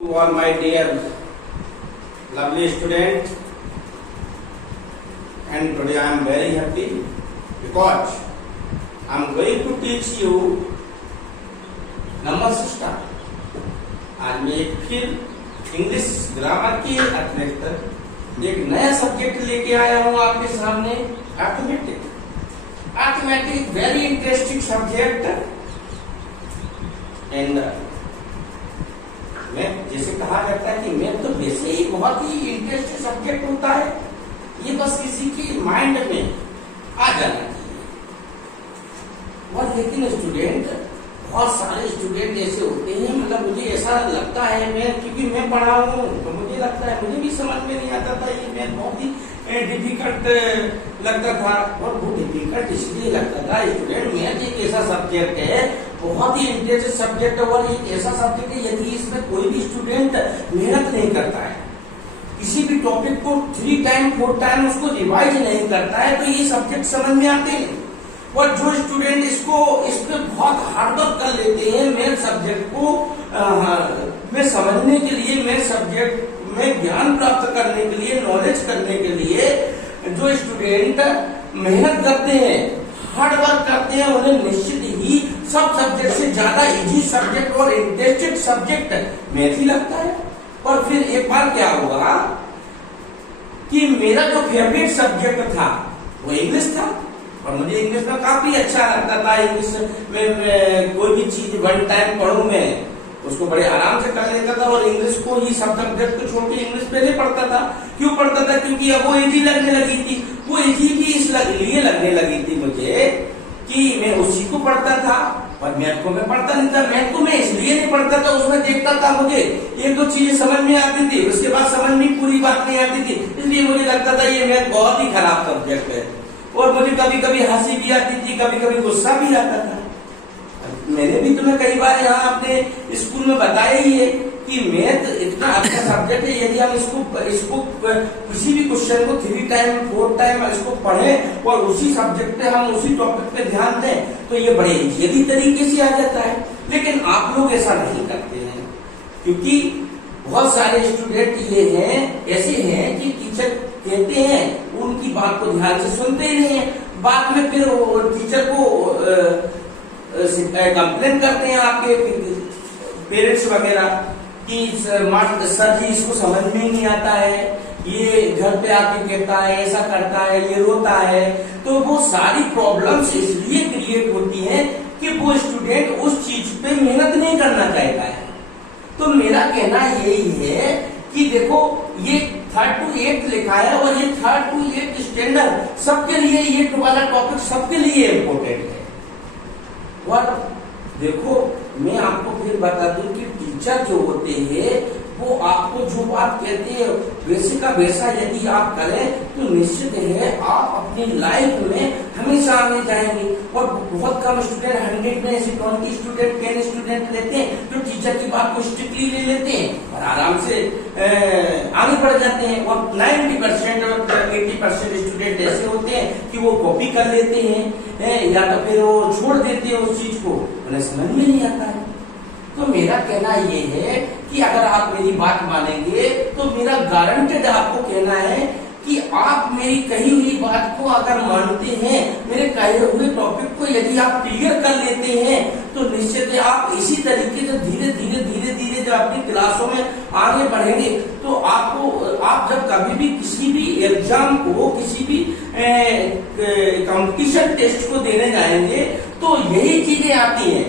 To all my dear lovely students, and today I am very happy because I am going to teach you number system. आज मैं फिर English grammar के अतिरिक्त एक नया subject लेके आया हूँ आपके सामने, arithmetic. Arithmetic very interesting subject and math, जैसे कहा जाता है कि मैथ तो वैसे ही बहुत ही इंटरेस्टिंग सब्जेक्ट होता है, ये बस किसी के माइंड में आ जाना चाहिए। और लेकिन स्टूडेंट, बहुत सारे स्टूडेंट ऐसे होते हैं, मतलब मुझे ऐसा लगता है, मैं क्योंकि मैं पढ़ा हूँ तो मुझे लगता है, मुझे भी समझ में नहीं आता था, ये मैथ बहुत ही डिफिकल्ट लगता था। और वो डिफिकल्ट इसलिए लगता था स्टूडेंट, मैथ एक ऐसा सब्जेक्ट है, बहुत ही इंटरेस्टिंग सब्जेक्ट है, और एक ऐसा सब्जेक्ट है यदि इसमें कोई भी स्टूडेंट मेहनत नहीं करता है, किसी भी टॉपिक को 3 टाइम 4 टाइम उसको रिवाइज नहीं करता है, तो ये सब्जेक्ट समझ में आते हैं। और जो स्टूडेंट इस पे बहुत हार्डवर्क कर लेते हैं मैथ सब्जेक्ट को में समझने के लिए, मैथ सब्जेक्ट में ज्ञान प्राप्त करने के लिए, नॉलेज करने के लिए, जो स्टूडेंट मेहनत करते हैं, हार्डवर्क करते हैं, उन्हें निश्चित ही सब सब्जेक्ट से ज्यादा इजी सब्जेक्ट और इंटरेस्टेड सब्जेक्ट मैथ ही लगता है। और फिर एक बार क्या हुआ कि मेरा जो फेवरेट सब्जेक्ट था वो इंग्लिश था, और मुझे इंग्लिश में काफी अच्छा लगता था। इंग्लिश में कोई भी चीज 1 टाइम पढ़ूं मैं उसको बड़े आराम से कर लेता था, और इंग्लिश को ही सब सब्जेक्ट को छोड़ के इंग्लिश पहले पढ़ता था। क्यों पढ़ता था? क्योंकि अब वो इजी लगने लगी थी। वो इजी भी इसलिए लगने लगी थी मुझे कि मैं उसी को पढ़ता था, और मैथ को मैं पढ़ता नहीं था। मैथ को मैं इसलिए नहीं पढ़ता था, उसमें देखता था मुझे 1-2 चीजें समझ में आती थी, उसके बाद समझ में पूरी बात नहीं आती थी, इसलिए मुझे लगता था ये मैथ बहुत ही खराब सब्जेक्ट है। और मुझे कभी कभी हंसी भी आती थी, कभी कभी गुस्सा भी आता था। मैंने भी तुम्हें कई बार यहाँ अपने स्कूल में बताया ही है कि मैथ इतना अच्छा सब्जेक्ट है, यदि हम इसको किसी भी क्वेश्चन को 3 टाइम 4 टाइम इसको पढ़ें और उसी सब्जेक्ट पे हम उसी टॉपिक पे ध्यान दें तो ये बड़े इजी तरीके से आ जाता है। लेकिन आप लोग ऐसा नहीं करते हैं, क्योंकि बहुत सारे स्टूडेंट ये हैं, ऐसे हैं कि टीचर कहते हैं, उनकी बात को ध्यान से सुनते ही नहीं है। बाद में फिर टीचर को कंप्लेन करते हैं आपके पेरेंट्स वगैरह कि सर जी इसको समझ में ही नहीं आता है, ये घर पे आके कहता है, ऐसा करता है, ये रोता है। तो वो सारी प्रॉब्लम्स इसलिए क्रिएट होती हैं कि वो स्टूडेंट उस चीज पे मेहनत नहीं करना चाहता है। तो मेरा कहना यही है कि देखो, ये 3rd to 8th लिखा है, और ये 3rd to 8th स्टैंडर्ड सबके लिए, ये वाला टॉपिक सबके लिए इम्पोर्टेंट है। और देखो, मैं आपको फिर बता दूं कि टीचर जो होते हैं वो आपको जो बात कहते हैं वैसे का वैसा यदि आप करें तो निश्चित है आप अपनी लाइफ में हमेशा आगे जाएंगे। और बहुत कम स्टूडेंट, 100 में ऐसे 20 स्टूडेंट 10 स्टूडेंट रहते हैं जो टीचर की बात को स्ट्रिक्टली ले लेते हैं और आराम से आगे बढ़ जाते हैं। और 90% और 80% स्टूडेंट ऐसे होते हैं कि वो कॉपी कर लेते हैं या तो फिर वो छोड़ देते हैं उस चीज को, उन्हें समझ में नहीं आता है। तो मेरा कहना ये है कि अगर आप मेरी बात मानेंगे तो मेरा गारंटेड आपको कहना है कि आप मेरी कही हुई बात को अगर मानते हैं, मेरे कहे हुए टॉपिक को यदि आप क्लियर कर लेते हैं तो निश्चित है आप इसी तरीके से धीरे धीरे जब अपनी क्लासों में आगे बढ़ेंगे तो आप जब कभी भी किसी भी एग्जाम को, किसी भी कंपटीशन टेस्ट को देने जाएंगे तो यही चीजें आती हैं।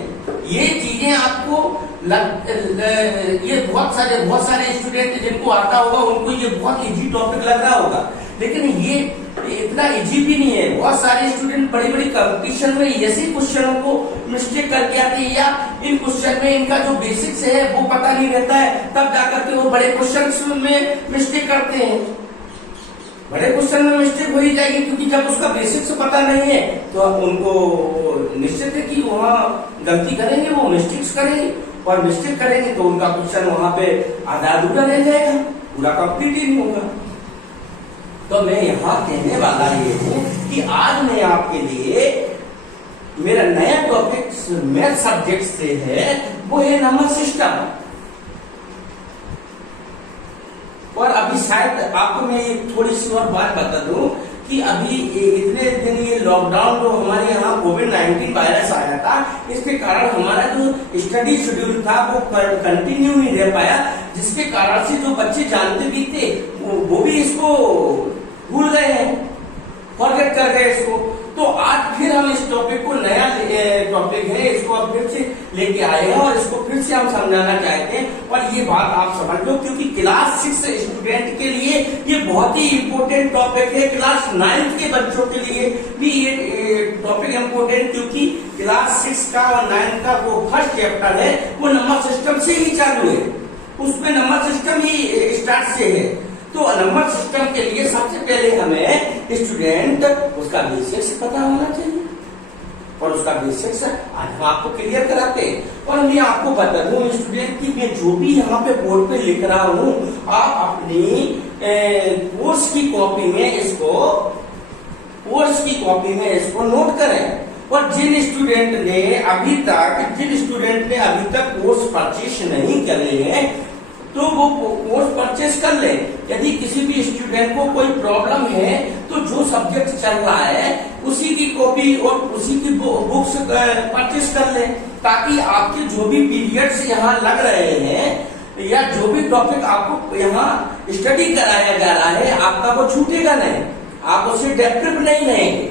ये चीजें आपको ये बहुत सारे स्टूडेंट जिनको आता होगा उनको ये बहुत इजी टॉपिक लग रहा होगा, लेकिन ये इतना इजी भी नहीं है। बहुत सारे स्टूडेंट बड़ी कंपटीशन में ऐसे क्वेश्चनों को मिस्टेक करके आते हैं, या इन क्वेश्चन में इनका जो बेसिक्स है वो पता नहीं रहता है, तब जाकर के वो बड़े क्वेश्चन में मिस्टेक करते हैं। बड़े क्वेश्चन में मिस्टेक हो ही जाएगी, क्योंकि जब उसका बेसिक्स पता नहीं है तो उनको निश्चित है कि वहाँ गलती करेंगे, वो मिस्टेक्स करेंगे, और मिस्टेक करेंगे तो उनका क्वेश्चन वहां पे आधा अधूरा रह जाएगा, पूरा कंप्लीट ही नहीं होगा। तो मैं यहाँ कहने वाला ये हूँ कि आज मैं आपके लिए मेरा नया टॉपिक मैथ सब्जेक्ट से है, वो है नंबर सिस्टम। शायद आपको मैं थोड़ी सी और बात बता दूं कि अभी इतने दिन ये लॉकडाउन जो हमारे यहाँ कोविड-19 वायरस आया था, इसके कारण हमारा जो स्टडी शेड्यूल था वो कंटिन्यू नहीं रह पाया, जिसके कारण से जो बच्चे जानते भी थे वो भी इसको भूल गए हैं, फॉरगेट कर गए इसको। तो आज फिर हम इस टॉपिक को, नया टॉपिक है, इसको अब फिर से लेके आए हैं और इसको फिर से हम समझाना चाहते हैं। और ये बात आप समझ लो, क्योंकि क्लास 6 स्टूडेंट के लिए ये बहुत ही इम्पोर्टेंट टॉपिक है। क्लास 9 के बच्चों के लिए भी ये टॉपिक इम्पोर्टेंट, क्योंकि क्लास 6 का और 9 का वो फर्स्ट चैप्टर है, वो नंबर सिस्टम से ही चालू है, उसमें नंबर सिस्टम ही स्टार्ट से है। तो नंबर सिस्टम के लिए सबसे पहले हमें स्टूडेंट उसका बेसिक्स पता होना चाहिए, और उसका बेसिक्स आज हम आपको क्लियर कराते हैं। और मैं आपको बता दूं स्टूडेंट की मैं जो भी यहाँ पे बोर्ड पे लिख रहा हूँ, आप अपनी कोर्स की कॉपी में इसको नोट करें। और जिन स्टूडेंट ने अभी तक कोर्स परचेज नहीं करे हैं, तो वो कोर्स परचेज कर ले। यदि किसी भी स्टूडेंट को कोई प्रॉब्लम है, तो जो सब्जेक्ट चल रहा है उसी की कॉपी और उसी की बुक्स परचेज कर ले, ताकि आपके जो भी पीरियड्स यहाँ लग रहे हैं या जो भी टॉपिक आपको यहाँ स्टडी कराया जा रहा है, आपका वो छूटेगा नहीं, आप उससे डेप्रिव नहीं रहेंगे।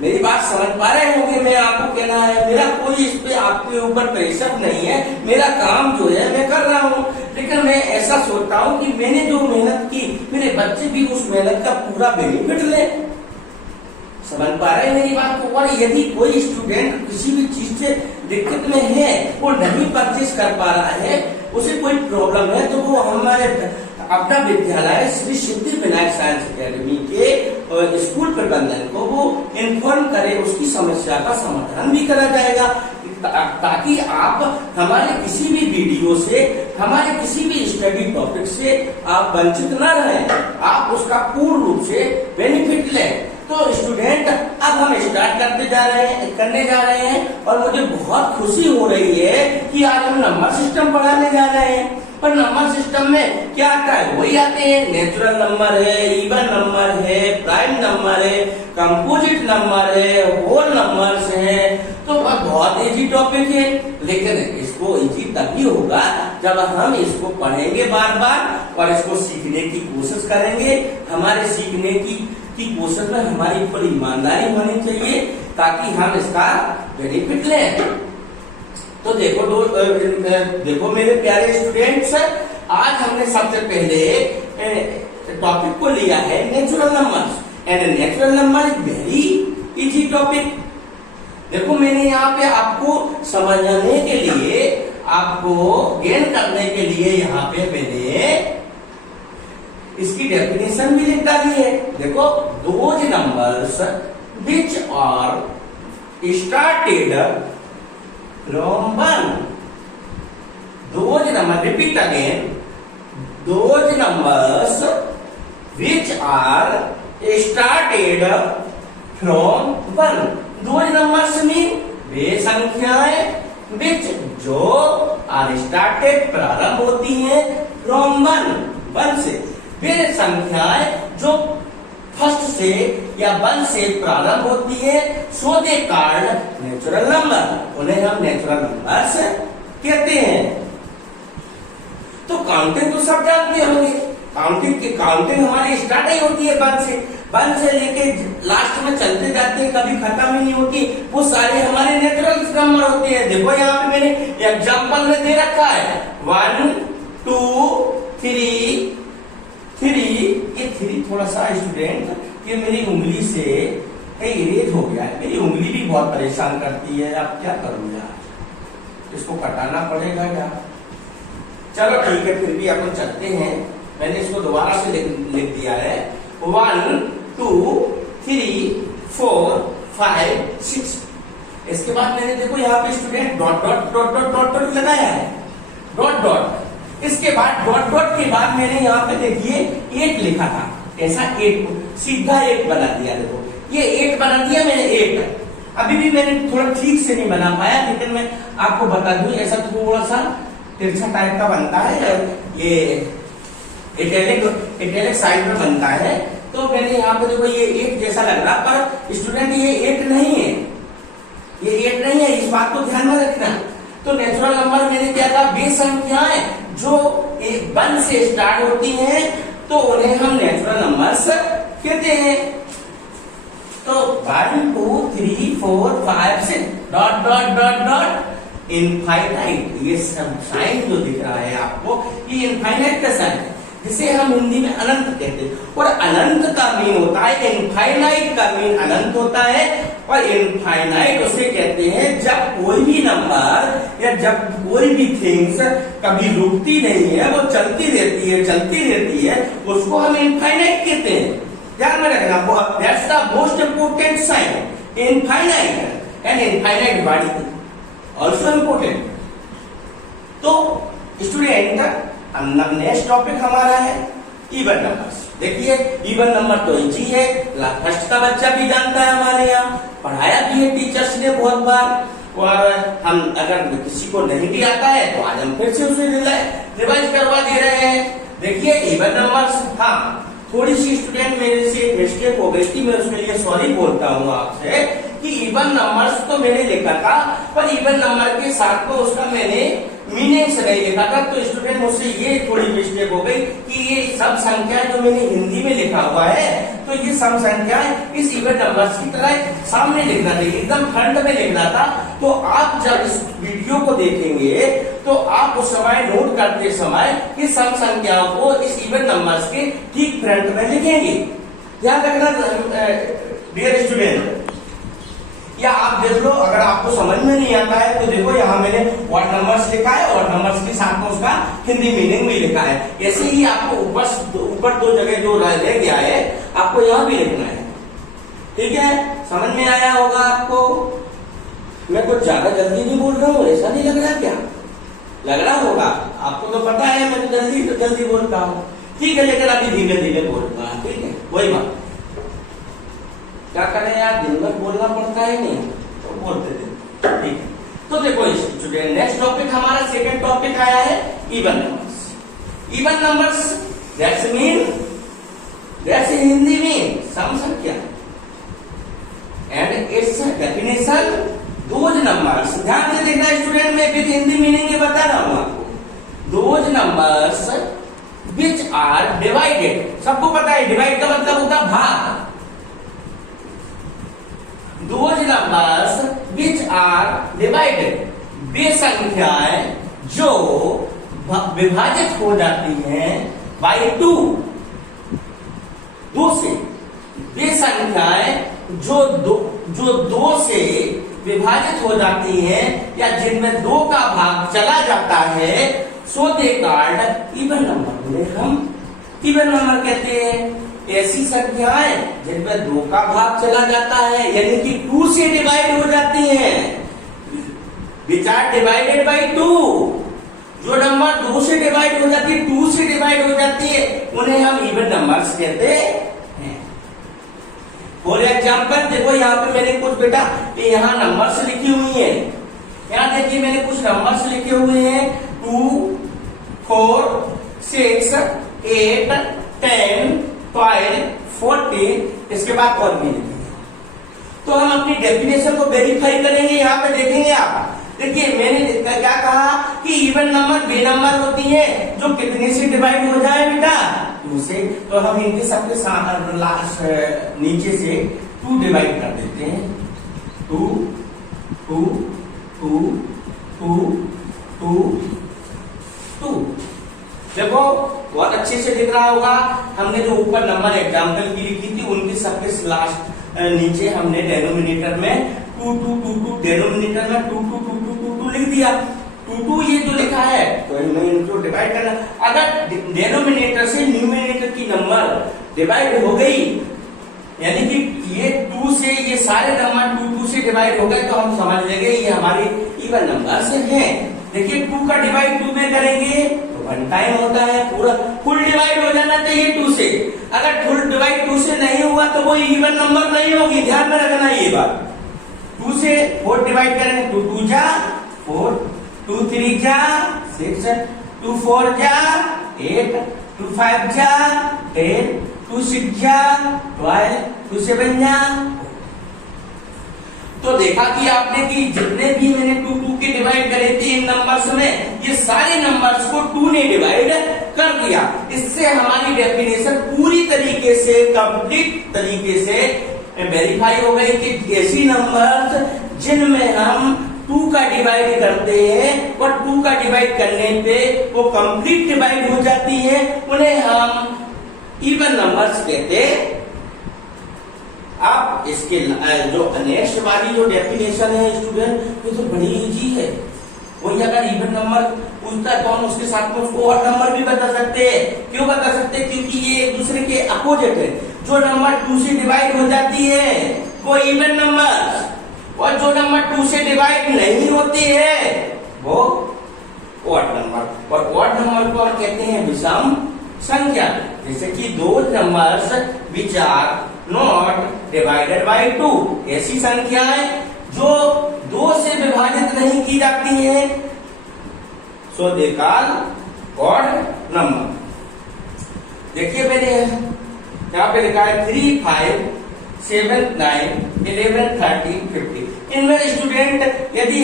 मेरी बात समझ पा रहे होंगे? मैं आपको कहना है, मेरा कोई इस पे आपके ऊपर प्रेशर नहीं है, मेरा काम जो है मैं कर रहा हूँ, लेकिन मैं ऐसा सोचता हूँ कि मैंने जो मेहनत की, मेरे बच्चे भी उस मेहनत का पूरा बेनिफिट ले। समझ पा रहे हैं मेरी बात को? और यदि कोई स्टूडेंट किसी भी चीज से दिक्कत में है, वो नहीं परचेज कर पा रहा है, उसे कोई प्रॉब्लम है, तो वो हमारे अपना विद्यालय श्री सिद्धि विनायक साइंस अकेडमी के स्कूल प्रबंधन को वो इन्फॉर्म करे, उसकी समस्या का समाधान भी करा जाएगा, ताकि आप हमारे किसी भी वीडियो से, हमारे किसी भी स्टडी टॉपिक से आप वंचित न रहें, आप उसका पूर्ण रूप से बेनिफिट लें। तो स्टूडेंट, अब हम स्टार्ट करने जा रहे हैं और मुझे बहुत खुशी हो रही है कि आज हम नंबर सिस्टम पढ़ाने जा रहे हैं। पर नंबर सिस्टम में क्या आता है? वही आते हैं, नेचुरल नंबर है, इवन नंबर है, प्राइम नंबर है, कंपोजिट नंबर है, होल नंबर्स है। तो बहुत इजी टॉपिक है, लेकिन इसको इजी तभी होगा जब हम इसको पढ़ेंगे बार बार और इसको सीखने की कोशिश करेंगे। हमारे सीखने की कोशिश में हमारी पूरी ईमानदारी होनी चाहिए, ताकि हम इसका बेनिफिट लें। तो देखो मेरे प्यारे स्टूडेंट्स, आज हमने सबसे पहले टॉपिक को लिया है natural numbers, and natural number is very easy topic. देखो मैंने यहाँ पे आपको समझने के लिए, आपको गेन करने के लिए यहाँ पे मैंने इसकी डेफिनेशन भी लिख डाली है। देखो, those numbers which are started from 1, those numbers, repeat again, those numbers which are started from 1, those numbers mean वे संख्याएं which जो are started प्रारंभ होती हैं from 1 से, वे संख्याएं जो फर्स्ट से या 1 से प्रारंभ होती है, so they called natural number, उन्हें हम नेचुरल नंबर्स कहते हैं। तो काउंटिंग तो सब जानते होंगे, काउंटिंग हमारी स्टार्ट ही होती है 1 से लेके लास्ट में चलते जाते हैं, कभी खत्म ही नहीं होती, वो सारे हमारे नेचुरल नंबर होते हैं। देखो यहाँ पे मैंने एग्जाम्पल में दे रखा है 1 2 3, ये 3 थोड़ा सा स्टूडेंट, ये मेरी उंगली से इरेज हो गया है, मेरी उंगली भी बहुत परेशान करती है, अब क्या करूं यार, इसको कटाना पड़ेगा क्या? चलो ठीक है, फिर भी अपन चलते हैं, मैंने इसको दोबारा से लिख दिया है 1 2 3 4 5 6। इसके बाद मैंने देखो यहाँ पे स्टूडेंट डॉट लगाया है, डॉट। इसके बाद डॉट के बाद मैंने यहाँ पे देखिए 8 लिखा था, ऐसा 8 सीधा 8 बना दिया। देखो ये 8 बना दिया मैंने 8। अभी भी मैंने थोड़ा ठीक से नहीं बना पाया, लेकिन मैं आपको बता दूं ऐसा थोड़ा सा तिरछा टाइप का बनता है ये इटैलिक साइड में बनता है। तो मैंने यहाँ पे देखो ये 8 जैसा लग रहा, पर स्टूडेंट ये 8 नहीं है, ये 8 नहीं है, इस बात को ध्यान में रखना। तो नेचुरल नंबर मैंने क्या कहा, वे संख्याएं जो 1 से स्टार्ट होती हैं तो उन्हें हम नेचुरल नंबर्स कहते हैं। तो 1 2 3 4 5 6 dot dot dot dot infinite, ये सब साइन जो दिख रहा है आपको, ये इनफाइनाइट का साइन है, जिसे हम हिंदी में अनंत कहते हैं। और अनंत का मीन होता है, इनफाइनाइट का मीन अनंत होता है, और इनफाइनाइट उसे कहते हैं जब कोई भी नंबर या जब कोई भी थिंग्स कभी रुकती नहीं है, वो चलती रहती है, उसको हम इनफाइनाइट कहते हैं। ध्यान में रखना, that's the most important sign, infinite and infinite body also important. तो स्टूडेंट, नेक्स्ट टॉपिक हमारा है इवन नंबर्स। देखिए इवन नंबर तो इजी है, क्लास फर्स्ट का बच्चा भी जानता है, हमारे यहाँ पढ़ाया भी है टीचर्स ने बहुत बार। और हम अगर किसी को नहीं भी आता है तो आज हम फिर से उसे रिवाइज करवा दे रहे हैं। देखिए इवन नंबर्स, हाँ थोड़ी सी स्टूडेंट मेरे से मिस्टेक हो गई थी, मैं उसके लिए सॉरी बोलता हूँ आपसे कि इवन नंबर्स तो मैंने लिखा था, पर इवन नंबर के साथ में उसका मैंने मीनिंग्स नहीं लिखा था। तो स्टूडेंट मुझसे ये थोड़ी मिस्टेक हो गई कि ये सब संख्याएं जो मैंने हिंदी में लिखा हुआ है, तो ये सब संख्याएं इस इवन नंबर्स की तरह सामने लिखना चाहिए, एकदम फ्रंट में लिखना था। तो आप जब इस वीडियो को देखेंगे तो आप उस समय नोट करते समय इस सब संख्याओं को इस इवन नंबर्स के ठीक फ्रंट में लिखेंगे। ध्यान रखना डियर स्टूडेंट। या आप देख लो, अगर आपको समझ में नहीं आता है तो देखो यहाँ मैंने वर्ड नंबर्स लिखा है और नंबर्स के साथ में उसका हिंदी मीनिंग भी लिखा है। ऐसे ही आपको ऊपर 2 जगह जो रह गया है आपको यहाँ भी लिखना है। ठीक है, समझ में आया होगा आपको। मैं कुछ ज्यादा जल्दी नहीं बोल रहा हूँ, ऐसा नहीं लग रहा क्या? लग रहा होगा आपको, तो पता है मैं तो जल्दी बोलता हूँ। ठीक है, लेकिन अभी धीरे धीरे बोलूंगा। ठीक है, वही बात, क्या करें यार, दिन भर बोलना पड़ता है, नहीं तो बोलते थे। ठीक है, तो देखो स्टूडेंट, नेक्स्ट टॉपिक हमारा सेकंड टॉपिक आया है even numbers. Even numbers that's in Hindi mean सम संख्या and it's definition those numbers. ध्यान से देखना स्टूडेंट, मैं विद हिंदी मीनिंग ये बता रहा हूं आपको। Those numbers which are divided, सबको पता है डिवाइड का मतलब होता है भाग। Those numbers which are divided, वे संख्याएं जो विभाजित हो जाती हैं बाई 2, 2 से। वे संख्याएं जो 2 से विभाजित हो जाती हैं या जिनमें 2 का भाग चला जाता है, so they called even number, उन्हें हम इवन नंबर कहते हैं। ऐसी संख्याएं जिनमें 2 का भाग चला जाता है, यानी कि 2 से डिवाइड हो जाती हैं, विच आर डिवाइडेड बाई 2। जो नंबर 2 से डिवाइड हो जाती है, 2 से डिवाइड हो जाती है, उन्हें हम इवन नंबर्स कहते हैं। फॉर एग्जाम्पल देखो यहाँ पे मैंने कुछ बेटा यहाँ नंबर्स लिखी हुई है। यहाँ देखिए मैंने कुछ नंबर्स लिखे हुए हैं 2 4 6 8 10 12 14, इसके बाद और भी लिखेंगे। तो हम अपनी डेफिनेशन को वेरीफाई करेंगे। यहाँ पे देखेंगे आप, देखिए मैंने क्या कहा कि इवन नंबर वे नंबर होती है जो कितने से डिवाइड हो जाए बेटा, 2 से। तो हम इनके सबके लास्ट नीचे से 2 डिवाइड कर देते हैं। 2 2 2 2 2 2। देखो बहुत अच्छे से दिख रहा होगा। हमने जो ऊपर नंबर एग्जाम्पल की लिखी थी उनके सबके लास्ट नीचे हमने डेनोमिनेटर में 2 2 2 2, डेनोमिनेटर में 2 2 2 2 2 2 लिख दिया। 2 2 ये जो लिखा है तो हमें इनको डिवाइड करना। अगर डेनोमिनेटर से न्यूमिनेटर की नंबर डिवाइड हो गई, यानी कि ये 2 से ये सारे नंबर 2 2 से डिवाइड हो गए, तो हम समझ लेंगे ये हमारे इवन नंबर से हैं। देखिए 2 का डिवाइड 2 में करेंगे तो 1 टाइम होता है, पूरा फुल डिवाइड हो जाना चाहिए 2 से। अगर फुल डिवाइड 2 से नहीं हुआ तो वो इवन नंबर नहीं होगी, ध्यान में रखना ये बात। 2 से 4 डिवाइड करेंगे, 2 2 जा 4, 2 3 जा 6, 2 4 जा 8, 2 5 जा 10, 2 6 जा 12, 2 7 जा। तो देखा कि आपने कि जितने भी मैंने 2 2 के डिवाइड करे थे इन नंबर्स में, ये सारे नंबर्स को 2 ने डिवाइड कर दिया। इससे हमारी डेफिनेशन पूरी तरीके से, कंप्लीट तरीके से वेरीफाई हो गई कि ऐसी नंबर्स जिनमें हम 2 का डिवाइड करते हैं और 2 का डिवाइड करने पे वो कंप्लीट डिवाइड हो जाती है, उन्हें हम इवन नंबर्स कहते हैं। अब इसके जो नेक्स्ट वाली जो डेफिनेशन है स्टूडेंट, ये तो बड़ी इजी है। वही अगर इवन नंबर पूछता है तो हम उसके साथ में उसको और नंबर भी बता सकते हैं। क्यों बता सकते हैं? क्योंकि ये एक दूसरे के अपोजिट है। जो नंबर 2 से डिवाइड हो जाती है वो इवन नंबर, और जो नंबर 2 से डिवाइड नहीं होती है वो ऑड नंबर। और ऑड नंबर को हम कहते हैं विषम संख्या। जैसे कि दो numbers which are not divided by 2, ऐसी संख्याएं जो 2 से विभाजित नहीं की जाती हैं, सो दे कॉल ऑड नंबर। देखिए मैंने यहाँ पे लिखा है 3 5 7 9 11 13 15। इनमें स्टूडेंट यदि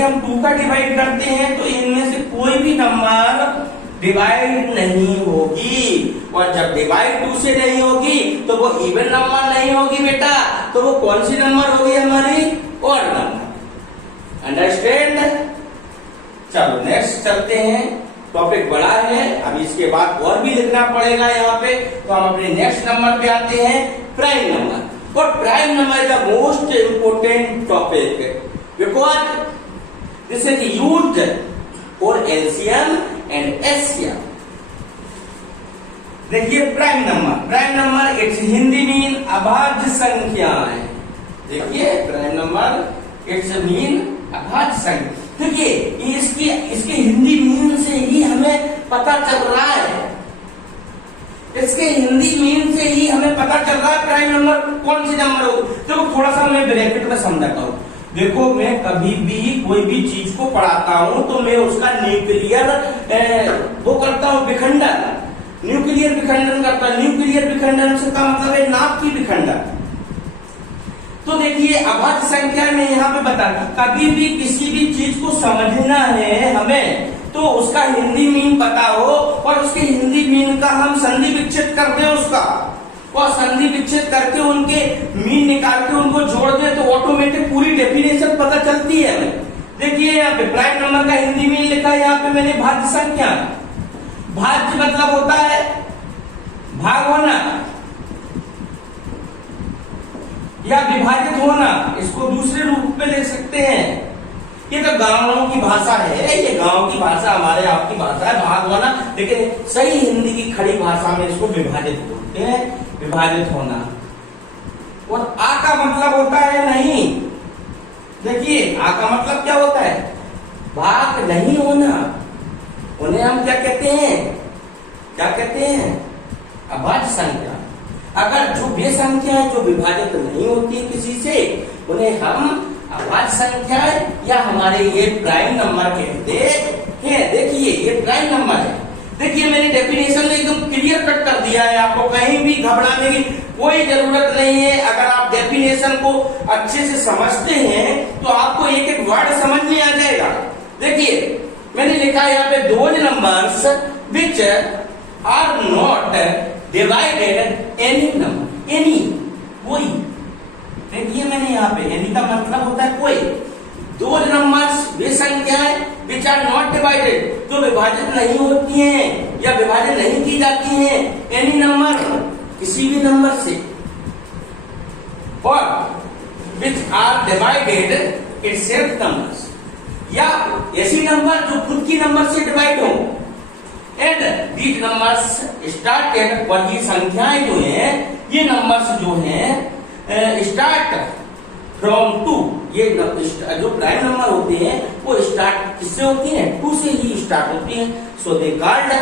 हम 2 का डिवाइड करते हैं तो इनमें से कोई भी नंबर डिवाइड नहीं होगी, और जब डिवाइड 2 से नहीं होगी तो वो इवन नंबर नहीं होगी बेटा, तो वो कौन सी नंबर होगी हमारी? Odd number. अंडरस्टैंड? चलो नेक्स्ट चलते हैं। टॉपिक बड़ा है, अभी इसके बाद और भी लिखना पड़ेगा यहाँ पे, तो हम अपने नेक्स्ट नंबर पे आते हैं, प्राइम नंबर। और prime number is the most important topic because this is used for LCM and HCM. देखिए prime number it's Hindi mean अभाज्य संख्याएं। देखिए प्राइम नंबर इट्स मीन अभाज्य संख्या। देखिए इसके हिंदी मीन से ही हमें पता चल रहा है, इसके हिंदी मीन से ही हमें पता चल रहा है प्राइम नंबर कौन सी नंबर हो। देखो थोड़ा सा मैं ब्रैकेट में समझाता हूँ। देखो मैं कभी भी कोई भी चीज को पढ़ाता हूं तो मैं उसका न्यूक्लियर वो करता हूं, विखंडन, न्यूक्लियर विखंडन करता हूं। न्यूक्लियर विखंडन से का मतलब है नाप की विखंडन। तो देखिए अभाज्य संख्या में यहाँ पे बता, कभी भी किसी भी चीज को समझना है हमें तो उसका हिंदी मीन पता हो और उसके हिंदी मीन का हम संधि विच्छेद कर दें उसका, और संधि विच्छेद करके उनके मीन निकाल के उनको जोड़ दे तो ऑटोमेटिक पूरी डेफिनेशन पता चलती है हमें। देखिए यहाँ पे प्राइम नंबर का हिंदी मीन लिखा है, यहाँ पे मैंने भाज्य संख्या। भाज्य मतलब होता है भाग होना या विभाजित होना, इसको दूसरे रूप में ले सकते हैं। ये तो गांवों की भाषा है, ये गांव की भाषा, हमारे आपकी भाषा है भाग होना, लेकिन सही हिंदी की खड़ी भाषा में इसको विभाजित बोलते हैं, विभाजित होना। और आ का मतलब होता है नहीं। देखिए आ का मतलब क्या होता है? भाग नहीं होना। उन्हें हम क्या कहते हैं? क्या कहते हैं? अभाज्य संख्या। अगर जो वे संख्याएं जो विभाजित नहीं होती किसी से, उन्हें हम अभाज्य संख्या या हमारे ये प्राइम नंबर कहते हैं। देखिए ये प्राइम नंबर है। देखिए मैंने डेफिनेशन में एकदम क्लियर कट कर दिया है, आपको कहीं भी घबराने की कोई जरूरत नहीं है। अगर आप डेफिनेशन को अच्छे से समझते हैं तो आपको एक एक वर्ड समझ में आ जाएगा। देखिए मैंने लिखा है यहाँ पे those numbers which are not divided any number, any कोई। देखिए मैंने यहाँ पे एनी का मतलब होता है कोई। दोज नंबर्स वे संख्याएं विच आर नॉट डिवाइडेड, जो विभाजित नहीं होती हैं या विभाजित नहीं की जाती हैं, एनी नंबर किसी भी नंबर से, और which are divided itself numbers, या ऐसी नंबर जो खुद की नंबर से डिवाइड हो। एंड दीज नंबर्स स्टार्टेड, और ये संख्याएं जो हैं, ये नंबर्स जो हैं स्टार्ट फ्रॉम 2। ये जो प्राइम नंबर होते हैं वो स्टार्ट किससे होती हैं? 2 से ही स्टार्ट होती हैं। सो दे कॉल्ड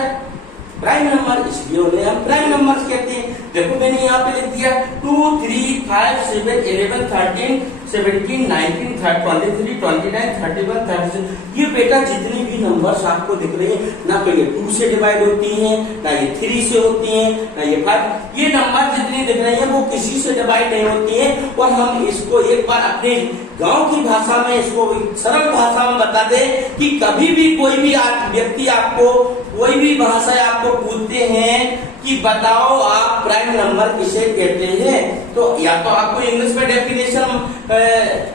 प्राइम नंबर, इसलिए उन्हें हम प्राइम नंबर्स कहते हैं। देखो मैंने यहाँ पे लिख दिया 2 3 5 7 11 13 17, 19, 23, 29, 31, 36, ये बेटा जितनी भी नंबर्स आपको दिख रहे हैं ना तो ये 2 से डिवाइड होती हैं, ना ये 3 से होती हैं, ना ये 5, ये नंबर जितनी दिख रही हैं वो किसी से डिवाइड नहीं होती हैं। और हम इसको एक बार अपने गांव की भाषा में, इसको सरल भाषा में बता दें कि कभी भी कोई भी व्यक्ति आपको कोई भी भाषा आपको पूछते हैं कि बताओ आप प्राइम नंबर किसे कहते हैं, तो या तो आपको इंग्लिश में डेफिनेशन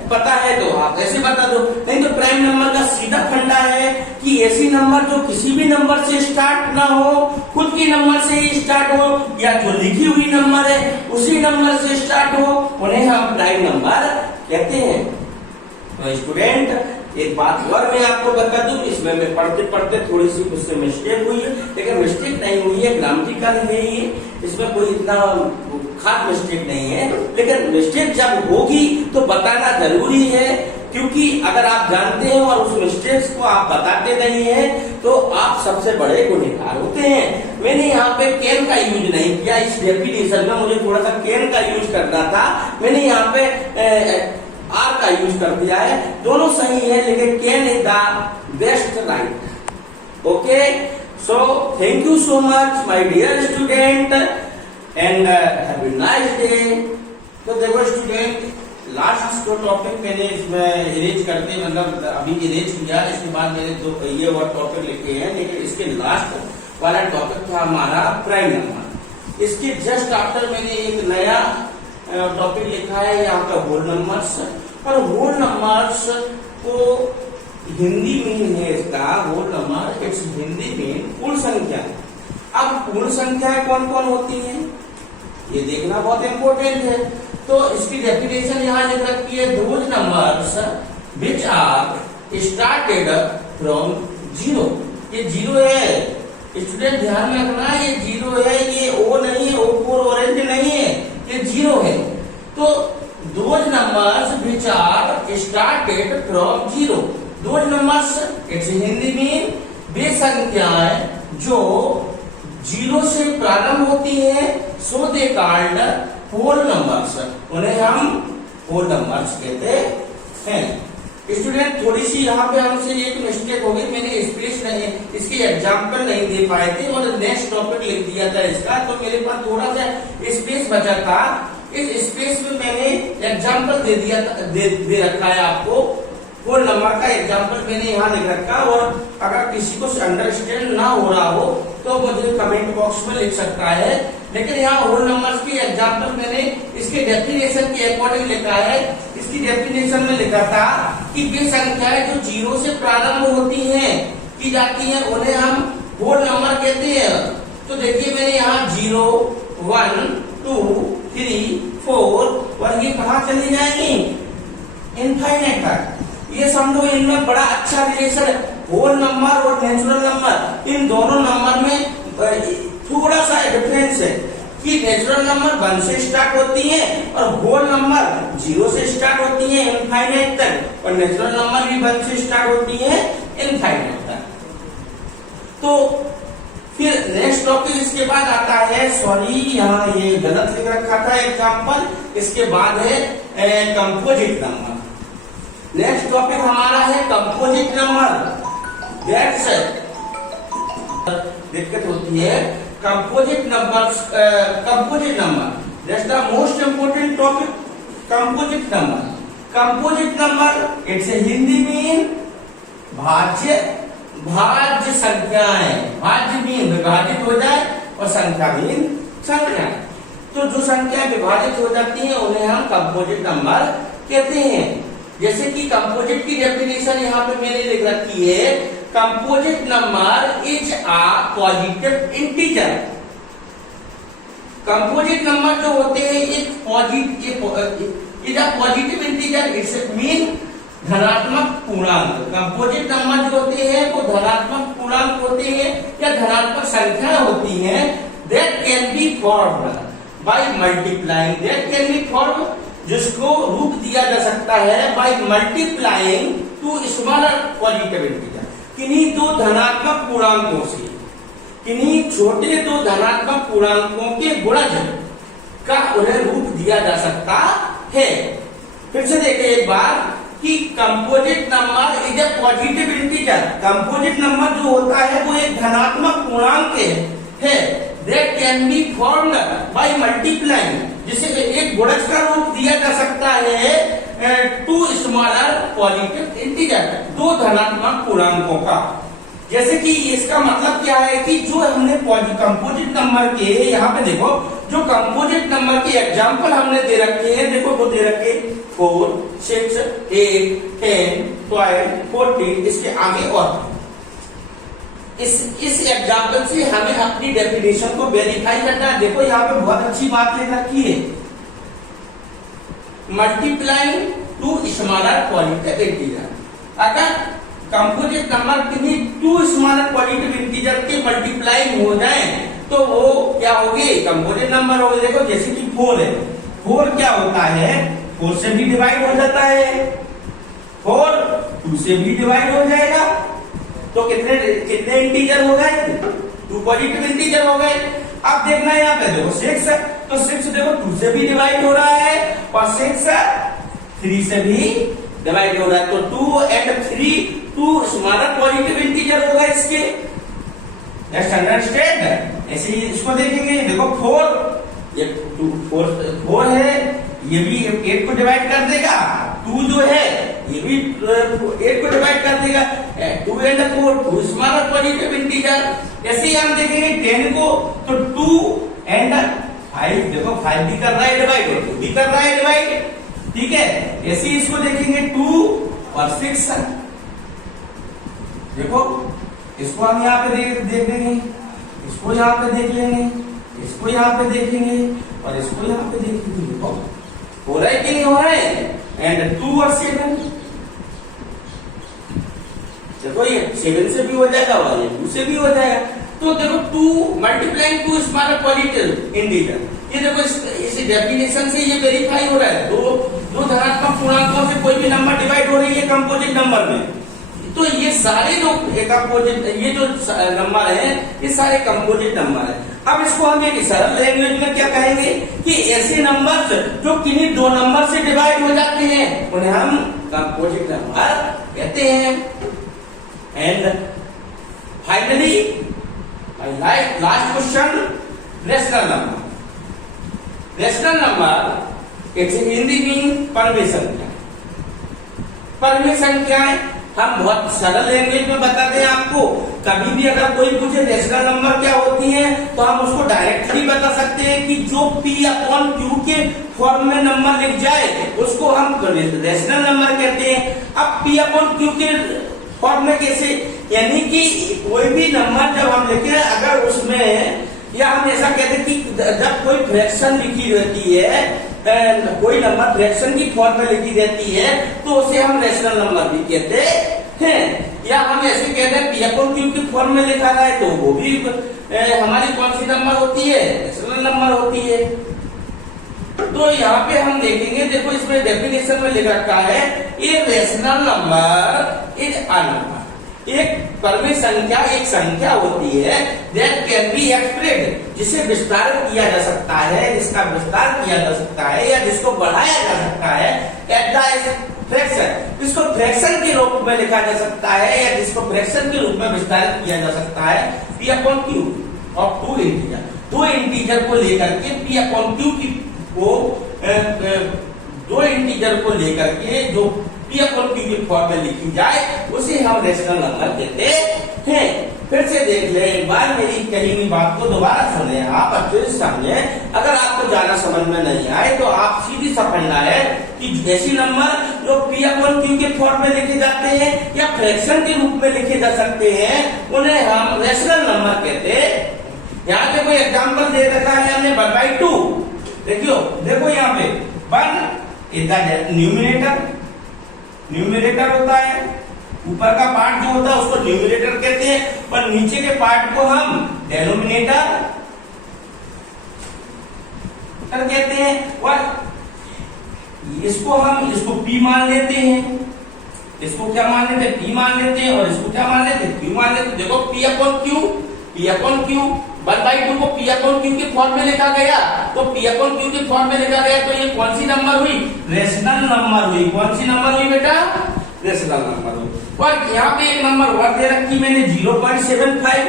पता है तो आप ऐसे बता दो, नहीं तो प्राइम नंबर का सीधा फंडा है कि ऐसी नंबर जो किसी भी नंबर से स्टार्ट ना हो, खुद की नंबर से ही स्टार्ट हो, या जो लिखी हुई नंबर है उसी नंबर से स्टार्ट हो, उन्हें हम प्राइम नंबर कहते हैं। तो स्टूडेंट एक बात और मैं आपको बता दूं, इसमें मैं पढ़ते पढ़ते थोड़ी सी मुझसे मिस्टेक हुई है, लेकिन मिस्टेक नहीं हुई है, ग्रामेटिकल है ये, इसमें कोई इतना खास मिस्टेक नहीं है, लेकिन मिस्टेक जब होगी तो बताना जरूरी है, क्योंकि अगर आप जानते हैं और उस मिस्टेक्स को आप बताते नहीं हैं तो आप सबसे बड़े गुनहगार होते हैं। मैंने यहाँ पे कैन का यूज नहीं किया इस डेफिनेशन में, मुझे थोड़ा सा कैन का यूज करना था, मैंने यहाँ पे आर का यूज कर दिया है, दोनों सही है लेकिन can is the best right. Okay, so thank you so much my dear student and have a nice day. तो देखो स्टूडेंट, लास्ट जो टॉपिक मैंने इसमें इरेज करके मतलब अभी इरेज किया, इसके बाद मैंने दो ये और टॉपिक लिखे हैं, लेकिन इसके लास्ट वाला टॉपिक था हमारा प्राइम नंबर। इसके जस्ट आफ्टर मैंने एक नया टॉपिक लिखा है यहाँ का होल नंबर्स, और होल नंबर्स को हिंदी मीन है इसका, whole number it's Hindi mean पूर्ण संख्या। अब पूर्ण संख्याएं कौन कौन होती हैं ये देखना बहुत इंपॉर्टेंट है। तो इसकी डेफिनेशन यहाँ लिख रखी है, those numbers which are started from 0। ये 0 है स्टूडेंट, ध्यान में रखना, ये 0 है, ये ओ नहीं है, O4 ऑरेंज नहीं है, ये 0 है। तो those numbers which are started from 0, those numbers it's Hindi mean वे संख्याएं जो 0 से प्रारंभ होती है, so they called whole numbers, उन्हें हम होल नंबर्स कहते हैं। स्टूडेंट थोड़ी सी यहाँ पे हमसे एक मिस्टेक हो गई, मैंने स्पेस नहीं, इसकी एग्जाम्पल नहीं दे पाए थे और नेक्स्ट टॉपिक लिख दिया था इसका, तो मेरे पास थोड़ा सा स्पेस बचा था, इस स्पेस में मैंने एग्जाम्पल दे दिया, दे रखा है आपको, होल नंबर का एग्जाम्पल मैंने यहाँ लिख रखा। और अगर किसी को अंडरस्टैंड ना हो रहा हो तो मुझे कमेंट बॉक्स में लिख सकता है, लेकिन यहाँ होल नंबर्स की एग्जाम्पल मैंने इसके डेफिनेशन के अकॉर्डिंग लिखा है। इसकी डेफिनेशन में लिखा था कि वे संख्याएं जो 0 से प्रारंभ होती हैं, की जाती हैं, उन्हें हम होल नंबर कहते हैं। तो देखिए मैंने यहाँ 0, 1, 2, 3, 4 और ये कहाँ चली जाएंगी, इनफाइनाइट तक। ये समझो इनमें बड़ा अच्छा रिलेशन है, होल नंबर और नेचुरल नंबर, इन दोनों नंबर में थोड़ा सा डिफरेंस है कि नेचुरल नंबर 1 से स्टार्ट होती है और होल नंबर 0 से स्टार्ट होती है इनफाइनाइट तक, और नेचुरल नंबर भी 1 से स्टार्ट होती है इनफाइनाइट तक। तो फिर नेक्स्ट टॉपिक इसके बाद आता है, सॉरी यहाँ ये गलत लिख रखा था एग्जाम्पल, इसके बाद है कंपोजिट नंबर। नेक्स्ट टॉपिक हमारा है कंपोजिट नंबर। दैट्स दिक्कत होती है composite numbers, composite number that's the most important topic, composite number. Composite number it's Hindi mean भाज्य, भाज्य संख्याएं, भाज्य मीन विभाजित हो जाए और संख्या मीन संख्या। तो जो संख्या विभाजित हो जाती है उन्हें हम कंपोजिट नंबर कहते हैं। जैसे कि कंपोजिट की डेफिनेशन यहाँ पे मैंने लिख रखी है, composite number is a positive integer. Composite number जो होते हैं एक पॉजिटिव इंटीजर, इट्स मीन धनात्मक पूर्णांक। कंपोजिट नंबर जो होते हैं वो धनात्मक पूर्णांक होते हैं या धनात्मक संख्या होती हैं, that can be formed by multiplying, that can be formed जिसको रूप दिया जा सकता है by multiplying to smaller positive integer, किन्हीं दो धनात्मक पूर्णांकों से, किन्हीं छोटे दो धनात्मक पूर्णांकों के गुणज का उन्हें रूप दिया जा सकता है। फिर से देखिए एक बार कि composite number is a positive integer. Composite number जो होता है वो एक धनात्मक पूर्णांक है that can be formed by multiplying, जिसे एक गुणज का रूप दिया जा सकता है टू स्मॉलर पॉजिटिव इंटीजर, दो धनात्मक पूर्णांकों का। जैसे कि इसका मतलब क्या है कि जो हमने कंपोजिट नंबर के, यहाँ पे देखो जो कंपोजिट नंबर के एग्जांपल हमने दे रखे हैं, देखो वो दे रखे 4, 6, 8, 10, 12, 14, इसके आगे और इस एग्जांपल से हमें अपनी डेफिनेशन को वेरीफाई करना है। देखो यहाँ पे बहुत अच्छी बात ले रखी है, multiplying to smaller positive integer. अगर कंपोजिट नंबर किन्हीं टू स्मॉलर पॉजिटिव इंटीजर के मल्टीप्लाइंग हो जाए तो वो क्या होगी, कंपोजिट नंबर होगी। देखो जैसे कि 4 है, 4 क्या होता है, 4 से भी डिवाइड हो जाता है, 4 2 से भी डिवाइड हो जाएगा, तो कितने इंटीजर हो गए, 2 पॉजिटिव इंटीजर हो गए। अब देखना है यहाँ पे देखो 6 है, तो 6 देखो 2 से भी डिवाइड हो रहा है और 6 3 से भी डिवाइड हो रहा है, तो 2 and 3 2 स्मॉलर पॉजिटिव इंटीजर होगा इसके। अंडरस्टैंड? ऐसे ही इसको देखेंगे, देखो 4 ये 4 है, ये भी 8 को डिवाइड कर देगा, 2 जो है ये भी 8 को डिवाइड कर देगा, 2 and 4 2 स्मॉलर पॉजिटिव इंटीजर। ऐसे ही हम देखेंगे 10 को, तो 2 and 5, देखो 5 भी कर रहा है डिवाइड और 2 भी कर रहा है डिवाइड, ठीक है। ऐसे ही इसको देखेंगे 2 और 6, देखो इसको हम यहाँ पे देख लेंगे, इसको यहाँ पे देख लेंगे, इसको यहाँ पे देखेंगे और इसको यहाँ पे देखेंगे, देखो हो रहा है कि नहीं हो रहा है। एंड 2 और 7, देखो ये 7 से भी हो जाएगा और ये 2 से भी हो जाएगा, तो देखो 2 मल्टीप्लाइंग 2 स्मॉलर पॉजिटिव इंटीजर। ये देखो इस डेफिनेशन से ये वेरीफाई हो रहा है, दो धनात्मक पूर्णांकों से कोई भी नंबर डिवाइड हो रही है कंपोजिट नंबर में, तो ये सारे जो कंपोजिट, ये जो नंबर है ये सारे कंपोजिट नंबर है। अब इसको हम एक सरल लैंग्वेज में क्या कहेंगे कि ऐसे नंबर जो किन्हीं दो नंबर से डिवाइड हो जाते हैं उन्हें हम कंपोजिट नंबर कहते हैं। And finally last question, rational number. Rational number it's Hindi mean परमे संख्या। परमे संख्याएं हम बहुत सरल लैंग्वेज में बताते हैं आपको। कभी भी अगर कोई पूछे रेशनल नंबर क्या होती है तो हम उसको डायरेक्टली बता सकते हैं कि जो P/Q के फॉर्म में नंबर लिख जाए उसको हम रेशनल नंबर कहते हैं। अब P/Q के फॉर्म में कैसे, यानी कि कोई भी नंबर जब हम लिखे अगर उसमें, या हम ऐसा कहते हैं कि जब कोई फ्रैक्शन लिखी रहती है, कोई नंबर फ्रैक्शन की फॉर्म में लिखी रहती है तो उसे हम रेशनल नंबर भी कहते हैं। या हम ऐसे कहते हैं P/Q की फॉर्म में लिखा रहा है तो वो भी हमारी कौन सी नंबर होती है, रेशनल नंबर होती है। तो यहाँ पे हम देखेंगे, देखो इसमें डेफिनेशन में लिख रखा है ये rational number is a number. एक परमे संख्या एक संख्या होती है दैट कैन बी एक्सप्रेस्ड, जिसे विस्तारित किया जा सकता है, जिसका विस्तार किया जा सकता है या जिसको बढ़ाया जा सकता है एट द फ्रैक्शन, जिसको फ्रैक्शन के रूप में लिखा जा सकता है या जिसको फ्रैक्शन के रूप में विस्तारित किया जा सकता है P/Q ऑफ 2 इंटीजर। 2 इंटीजर को लेकर के P/Q की को 2 इंटीजर को लेकर के जो P/Q की फॉर्म में लिखी जाए उसे हम रेशनल नंबर कहते हैं। फिर से देख ले एक बार, मेरी कही हुई बात को दोबारा सुने आप, अच्छे से समझे। अगर आपको ज्यादा समझ में नहीं आए तो आप सीधी समझना है कि ऐसी नंबर जो P/Q के फॉर्म में लिखे जाते हैं या फ्रैक्शन के रूप में लिखे जा सकते हैं उन्हें हम रेशनल नंबर कहते हैं। यहाँ पे कोई एग्जाम्पल दे रखा है हमने 1/2, देखो यहाँ पे 1 इज द न्यूमरेटर होता है, ऊपर का पार्ट जो होता है उसको न्यूमरेटर कहते हैं और नीचे के पार्ट को हम डेनोमिनेटर कहते हैं। और इसको P मान लेते हैं, इसको क्या मान लेते हैं, P मान लेते हैं, और इसको क्या मान लेते हैं, Q मान लेते हैं। देखो P/Q 1/2 को P अपॉन Q के फॉर्म में लिखा गया, तो P अपॉन Q के फॉर्म में लिखा गया, तो ये कौन सी नंबर हुई? रेशनल नंबर हुई। कौन सी नंबर हुई बेटा? रेशनल नंबर हुई। और यहाँ पे एक नंबर और दे रखी मैंने 0.75।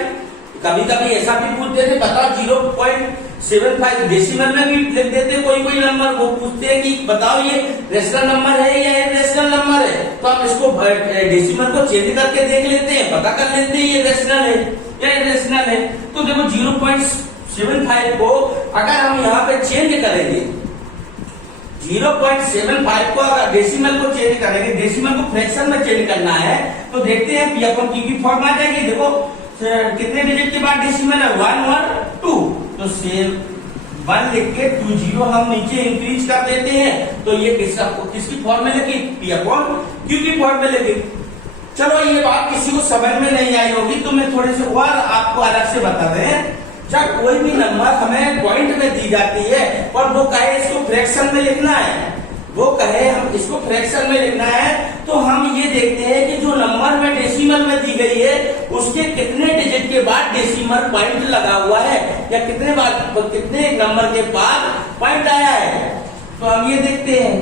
कभी कभी ऐसा भी पूछते थे, बताओ 0.75 डेसिमल में भी लिख देते कोई नंबर, वो पूछते हैं कि बताओ ये रेशनल नंबर है या इरेशनल नंबर है, तो हम इसको डेसिमल को चेंज करके देख लेते हैं, पता कर लेते हैं ये रेशनल है या इरेशनल है। तो देखो 0.75 को अगर हम यहाँ पे चेंज करेंगे, 0.75 को अगर डेसिमल को चेंज करेंगे, डेसिमल को फ्रैक्शन में चेंज करना है, तो देखते हैं P अपॉन Q की फॉर्म आ जाएगी। देखो कितने डिजिट के बाद डेसिमल है? 1 1 2, तो सेम 1 लिख के 2 0 हम नीचे इंक्रीज कर देते हैं, तो ये किसकी फॉर्म में लिखी? P अपॉन Q की फॉर्म में लिखी। चलो ये बात किसी को समझ में नहीं आई होगी, तो मैं थोड़े से और आपको अलग से बता रहे हैं। जब कोई भी नंबर हमें पॉइंट में दी जाती है और वो कहे इसको फ्रैक्शन में लिखना है, वो कहे हम इसको फ्रैक्शन में लिखना है, तो हम ये देखते हैं कि जो नंबर में डेसिमल में दी गई है उसके कितने डिजिट के बाद डेसिमल पॉइंट लगा हुआ है, या कितने नंबर के बाद पॉइंट आया है, तो हम ये देखते हैं।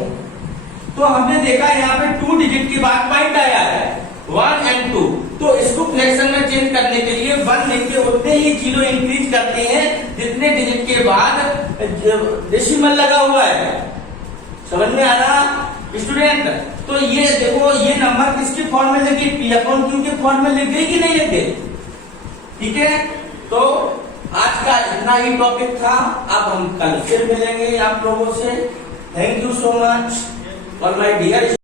तो हमने देखा यहाँ पे 2 डिजिट के बाद पॉइंट आया है, 1 और 2, तो इसको फ्रैक्शन में चेंज करने के लिए 1 लिख के उतने ही 0 इंक्रीज करते हैं जितने डिजिट के बाद डेसिमल लगा हुआ है। समझ में आ रहा स्टूडेंट? तो ये देखो ये नंबर किसके फॉर्म में लिखी? P अपॉन Q के फॉर्म में लिख गई कि नहीं लिख गई? ठीक है, तो आज का इतना ही टॉपिक था। अब हम कल फिर मिलेंगे आप लोगों से। थैंक यू सो मच और माय डियर